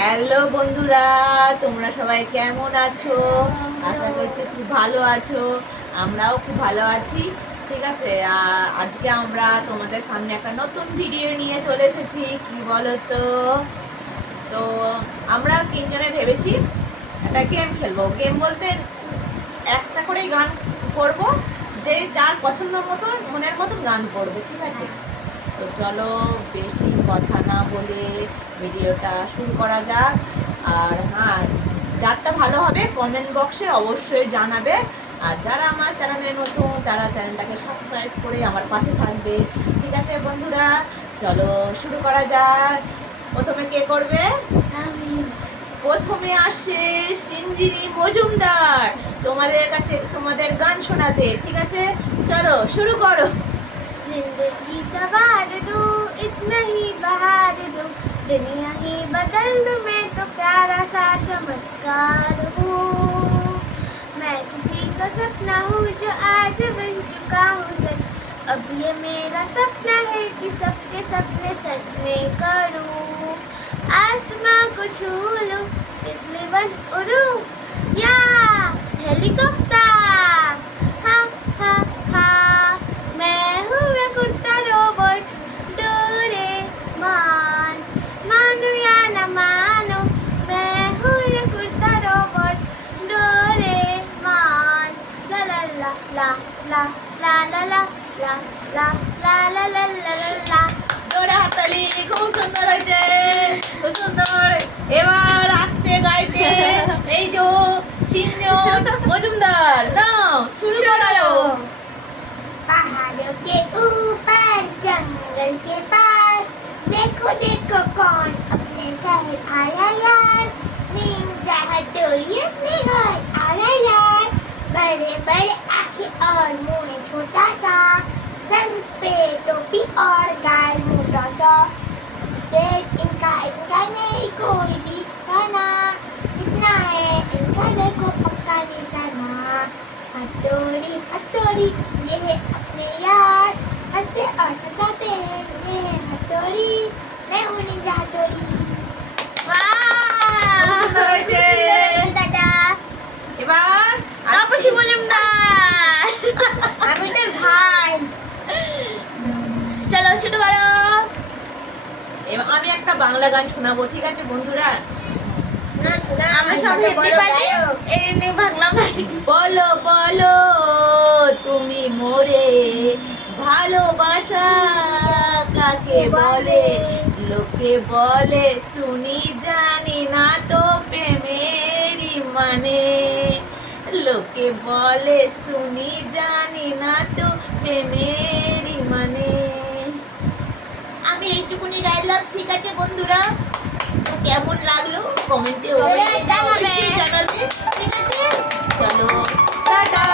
Hello বন্ধুরা, তোমরা সবাই কেমন আছো? আশা করছি খুব ভালো আছো। আমরাও খুব ভালো আছি। ঠিক আছে, আর আজকে আমরা তোমাদের সামনে একটা নতুন ভিডিও নিয়ে চলে এসেছি। কি বলো তো? তো আমরা তিনজনে ভেবেছি একটা গেম খেলবো। গেম বলতে একটা করেই গান করব, যে যার পছন্দ মতো মনের মতো গান করবে। ঠিক আছে, তো চলো বেশি কথা না বলে ভিডিওটা শুরু করা যাক। আর হ্যাঁ, যারটা ভালো হবে কমেন্ট বক্সে অবশ্যই জানাবে। আর যারা আমার চ্যানেলে নতুন তারা চ্যানেলটাকে সাবস্ক্রাইব করে আমার পাশে থাকবে। ঠিক আছে বন্ধুরা, চলো শুরু করা যাক। প্রথমে কে করবে? আমি। প্রথমে আসে সিঞ্জিনী মজুমদার তোমাদের কাছে তোমাদের গান শোনাতে। ঠিক আছে, চলো শুরু করো। जिंदगी सवार दूं, इतना ही बहार दूं, दुनिया ही बदल दूं, मैं तो प्यारा सा चमत्कार हूँ। मैं किसी का सपना हूँ जो आज बन चुका हूँ सच। अब ये मेरा सपना है कि सबके सपने सच में करूँ। आसमां को छू लूं, तितली बन उड़ूं, या हेलीकॉप्टर। हा हा हा, मैं हूँ मैं कुर्ता रोबोट डोरेमोन। मानो या न मानो, मैं हूँ ये कुर्ता रोबोट डोरेमोन। ला ला ला ला ला ला ला ला ला ला ला ला ला ला ला ला। জোরে হাততালি, খুব সুন্দর হয়েছে, খুব সুন্দর। এবার আসছে গাইতে এই যে সিঞ্জন মজুমদার, নাও শুরু করো। पहाड़ों के ऊपर जंगल के पार, देखो देखो कौन अपने शहर आया यार। निंजा हथौड़ी अपने घर आया यार। बड़े बड़े आंखें और मुंह छोटा सा, सर पे टोपी और गाल मोटा सा। तेज इनका इनका नहीं कोई भी खाना, कितना है इनका देखो पक्का निशाना। हथौड़ी हथौड़ी ये है अपने यार, हंसते और हंसाते हैं ये है हथौड़ी। मैं हूँ निंजा हथौड़ी। সুন্দর হয়েছে। দাদা এবার তাপসী মজুমদার, আমি তোর ভাই। চলো শুরু করো। এবার আমি একটা বাংলা গান শোনাবো। ঠিক আছে বন্ধুরা, আমরা সব হিন্দি পারি, এই বাংলা পারি। বলো বলো তুমি মোরে ভালোবাসা কাকে বলে? লোকে বলে শুনি জানি না তো প্রেমেরই মানে। লোকে বলে শুনি জানি না তো প্রেমেরই মানে। আমি এইটুকুনি গাইলাম। ঠিক আছে বন্ধুরা, তো কেমন লাগলো কমেন্টে জানাবে। জানাবে। ঠিক আছে, চলো টাটা।